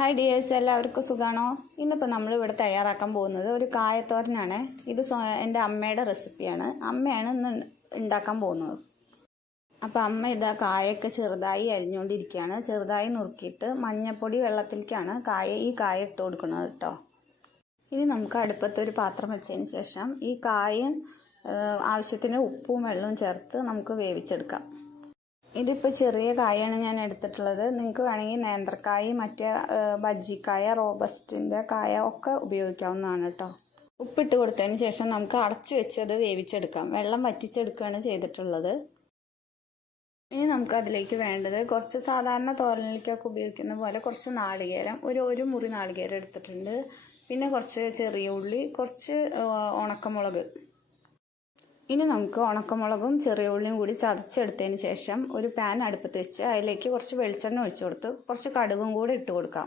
Hi dears, എല്ലാവർക്കും സുഖമാണോ? ഇന്നിപ്പോൾ നമ്മളിവിടെ തയ്യാറാക്കാൻ പോകുന്നത് ഒരു കായത്തോരനാണ്. ഇത് എൻ്റെ അമ്മയുടെ റെസിപ്പിയാണ്. അമ്മയാണ് ഇന്ന് ഉണ്ടാക്കാൻ പോകുന്നത്. അപ്പോൾ അമ്മ ഇതാ കായൊക്കെ ചെറുതായി അരിഞ്ഞുകൊണ്ടിരിക്കുകയാണ്. ചെറുതായി നുറുക്കിയിട്ട് മഞ്ഞൾപ്പൊടി വെള്ളത്തിലേക്കാണ് ഈ കായ ഇട്ട് കൊടുക്കുന്നത് കേട്ടോ. ഇനി നമുക്ക് അടുപ്പത്തൊരു പാത്രം വെച്ചതിന് ശേഷം ഈ കായും ആവശ്യത്തിന് ഉപ്പും വെള്ളവും ചേർത്ത് നമുക്ക് വേവിച്ചെടുക്കാം. ഇതിപ്പോൾ ചെറിയ കായാണ് ഞാൻ എടുത്തിട്ടുള്ളത്. നിങ്ങൾക്ക് വേണമെങ്കിൽ നേന്ത്രക്കായ, മറ്റേ ബജ്ജിക്കായ, റോബസ്റ്റിൻ്റെ കായ ഒക്കെ ഉപയോഗിക്കാവുന്നതാണ് കേട്ടോ. ഉപ്പിട്ട് കൊടുത്തതിന് ശേഷം നമുക്ക് അടച്ചു വെച്ച് അത് വേവിച്ചെടുക്കാം. വെള്ളം വറ്റിച്ചെടുക്കുകയാണ് ചെയ്തിട്ടുള്ളത്. ഇനി നമുക്ക് അതിലേക്ക് വേണ്ടത് കുറച്ച് സാധാരണ തോരനിലേക്കൊക്കെ ഉപയോഗിക്കുന്ന പോലെ കുറച്ച് നാളികേരം, ഒരു മുറി നാളികേരം എടുത്തിട്ടുണ്ട്. പിന്നെ കുറച്ച് ചെറിയ ഉള്ളി, കുറച്ച് ഉണക്കമുളക്. ഇനി നമുക്ക് ഉണക്കമുളകും ചെറിയ ഉള്ളിയും കൂടി ചതച്ചെടുത്തതിന് ശേഷം ഒരു പാൻ അടുപ്പത്ത് വെച്ച് അതിലേക്ക് കുറച്ച് വെളിച്ചെണ്ണ ഒഴിച്ചു കൊടുത്ത് കുറച്ച് കടുകും കൂടി ഇട്ട് കൊടുക്കാം.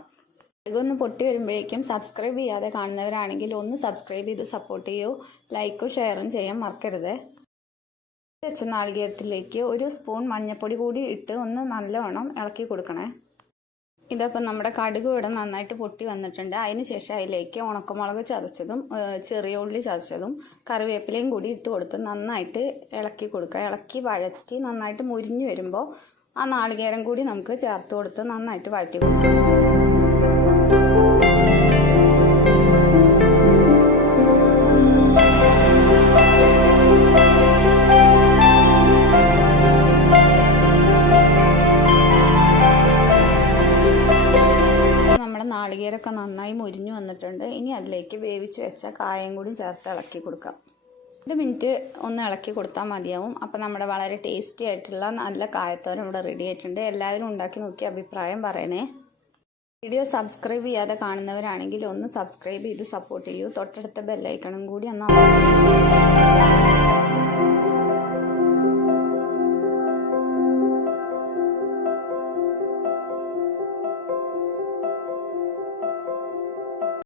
കടുകൊന്ന് പൊട്ടി വരുമ്പോഴേക്കും സബ്സ്ക്രൈബ് ചെയ്യാതെ കാണുന്നവരാണെങ്കിൽ ഒന്ന് സബ്സ്ക്രൈബ് ചെയ്ത് സപ്പോർട്ട് ചെയ്യൂ. ലൈക്കും ഷെയറും ചെയ്യാൻ മറക്കരുത്. വെച്ച നാളികേരത്തിലേക്ക് ഒരു സ്പൂൺ മഞ്ഞൾപ്പൊടി കൂടി ഇട്ട് ഒന്ന് നല്ലവണ്ണം ഇളക്കി കൊടുക്കണേ. ഇതപ്പം നമ്മുടെ കടുക് ഇവിടെ നന്നായിട്ട് പൊട്ടി വന്നിട്ടുണ്ട്. അതിന് ശേഷം അതിലേക്ക് ഉണക്കമുളക് ചതച്ചതും ചെറിയ ഉള്ളി ചതച്ചതും കറിവേപ്പിലയും കൂടി ഇട്ട് കൊടുത്ത് നന്നായിട്ട് ഇളക്കി കൊടുക്കുക. ഇളക്കി വഴറ്റി നന്നായിട്ട് മുരിഞ്ഞു വരുമ്പോൾ ആ നാളികേരം കൂടി നമുക്ക് ചേർത്ത് കൊടുത്ത് നന്നായിട്ട് വഴറ്റി കൊടുക്കാം. നാളികേരമൊക്കെ നന്നായി മുരിഞ്ഞു വന്നിട്ടുണ്ട്. ഇനി അതിലേക്ക് വേവിച്ച് വെച്ച കായം കൂടി ചേർത്ത് ഇളക്കി കൊടുക്കാം. 2 മിനിറ്റ് ഒന്ന് ഇളക്കി കൊടുത്താൽ മതിയാവും. അപ്പോൾ നമ്മുടെ വളരെ ടേസ്റ്റി ആയിട്ടുള്ള നല്ല കായത്തോരൻ ഇവിടെ റെഡി ആയിട്ടുണ്ട്. എല്ലാവരും ഉണ്ടാക്കി നോക്കി അഭിപ്രായം പറയണേ. വീഡിയോ സബ്സ്ക്രൈബ് ചെയ്യാതെ കാണുന്നവരാണെങ്കിൽ ഒന്ന് സബ്സ്ക്രൈബ് ചെയ്ത് സപ്പോർട്ട് ചെയ്യൂ. തൊട്ടടുത്ത ബെല്ലൈക്കണും കൂടി ഒന്ന്